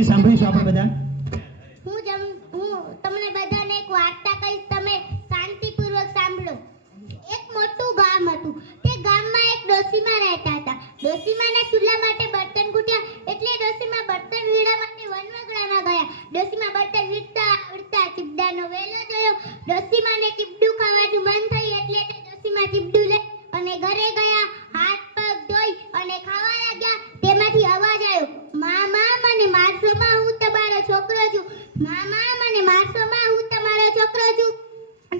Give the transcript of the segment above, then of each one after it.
હજી સાંભળીશું આપણે બધા. હું તમને બધાને એક વાર્તા કહીશ, તમે શાંતિપૂર્વક સાંભળો. એક મોટું ગામ હતું. તે ગામમાં એક ડોશીમા રહેતા હતા. ડોશીમાના ચૂલા માટે બર્તન કૂટ્યા એટલે ડોશીમા બર્તન વીણવા માટે વનવગડામાં ગયા. ડોશીમા બર્તન વીણતા વીણતા ચીબડાનો વેલો જોયો. ડોશીમાને ચીબડું ખાવાનું મન થયું એટલે તે ડોશીમા ચીબડું લઈ અને ઘરે ગયા. હાથ પગ ધોઈ અને ખાવા લાગ્યા. તેમાંથી અવાજ આવ્યો, મામા મને મારશો માં, હું તમારો છોકરો છું. મામા મને મારશો માં, હું તમારો છોકરો છું.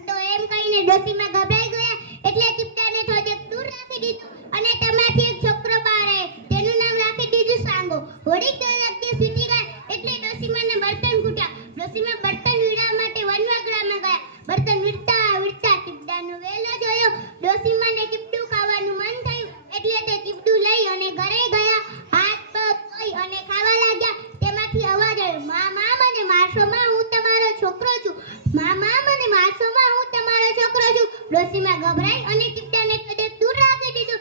તો એમ કહીને ડોશીમા ગભરાઈ ગયા એટલે ચીપડાને થોડેક દૂર રાખી દીધું અને તેમાંથી એક છોકરો બહાર આવ્યો. તેનું નામ રાખી દીધું સાંગો. થોડીક કલાકથી સૂતી ગયા એટલે ડોશીમાને બર્તન કૂટ્યા. ડોશીમા બર્તન વીણવા માટે વનવગડામાં ગયા. બર્તન વીણતા વીણતા ચીપડાનો વેલો જોયો. ડોશીમાને ચીપડું ખાવાનું મન થયું એટલે તે ચીપડું લઈ અને ઘરે ગયા. હાથ પગ ધોઈ અને ખાવા લાગ્યા. તેમાંથી અવાજ આવ્યો, મામા મને મારશો માં, હું તમારો છોકરો છું. મામા મને મારશો માં, હું તમારો છોકરો છું. ડોશીમા ગભરાઈ અને ચીપડાને થોડેક દૂર રાખી દીધું.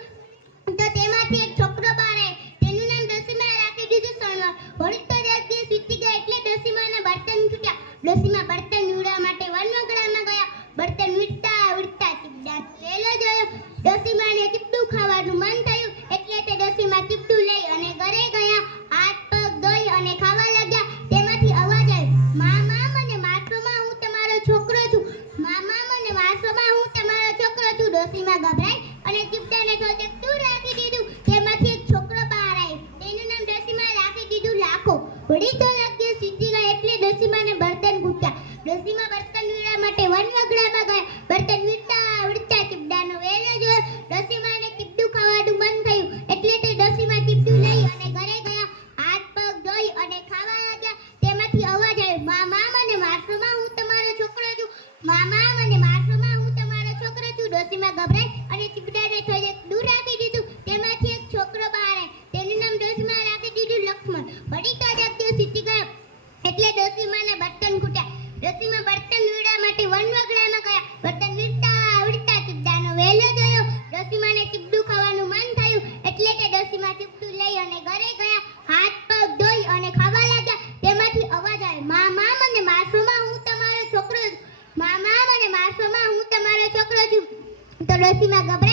તો તેમાંથી એક છોકરો બહાર આવ્યો. તેનું નામ ડોશીમાએ રાખી દીધું સણવર. વળી તો દિવસ વીતી ગયા એટલે ડોશીમાના બર્તન છૂટ્યા. ડોશીમા બર્તન વીણવા માટે વનવગડામાં ગયા. બર્તન વીણતા વીણતા ચીપડાનો વેલો જોયો. ડોશીમાને ચીપડું ખાવાનું મન થયું એટલે તે ડોશીમા ચીપડું લઈ અને ઘરે ગયા. હાથ પગ ધોઈ અને ખાવા લાગ્યા. તેમાંથી અવાજ આવ્યો, મામા મને મારશો માં, હું તમારો છોકરો છું. મામા મને મારશો માં, હું તમારો છોકરો છું. ડોશીમા ગભરાઈ અને ચીપડાને થોડેક દૂર રાખી દીધું. તેમાંથી એક છોકરો બહાર આવ્યો. તેનું નામ ડોશીમાએ રાખી દીધું લાખો. વળી તો લાગ્યો સીધી ગઈ એટલે ડોશીમાને બર્તન કૂટ્યા. ડોશીમા બર્તન વીણવા માટે વનવગડામાં ગયા. બર્તન વીણતા વીણતા ચીપડાનો વેલો જોયો. ડોશીમાને ચીપડું ખાવાનું મન થયું એટલે તે ડોશીમા ચીપડું લઈ અને ઘરે ગયા. હાથ પગ ધોઈ અને ખાવા લાગ્યા. તેમાંથી અવાજ આવ્યો, મામા મને મારશો માં, હું તમારો છોકરો છું. મામા મને મારશો માં, હું તમારો છોકરો છું. ડોશીમા ગભરાઈ અને ચીપડાને થોડેક દૂર રાખી દીધું. તેમાંથી એક છોકરો બહાર આવ્યો. તેનું નામ ડોશીમાએ રાખી દીધું લક્ષ્મણ. વળી તો દિવસ વીતી ગયા એટલે ડોશીમાને બર્તન કૂટ્યા. ડોશીમા બર્તન વીણવા માટે વનવગડામાં ગયા. બર્તન વીણતા વીણતા ચીપડાનો વેલો જોયો. ડોશીમાને ચીપડું ખાવાનું મન થયું એટલે તે ડોશીમા ચીપડું લઈ અને ઘરે ગયા. હાથ પગ ધોઈ અને ખાવા લાગ્યા. તેમાંથી અવાજ આવ્યો, મામા મને મારશો માં, હું તમારો છોકરો છું. મામા મને મારશો માં, હું તમારો છોકરો છું. તો ડોશીમા ગભરાઈ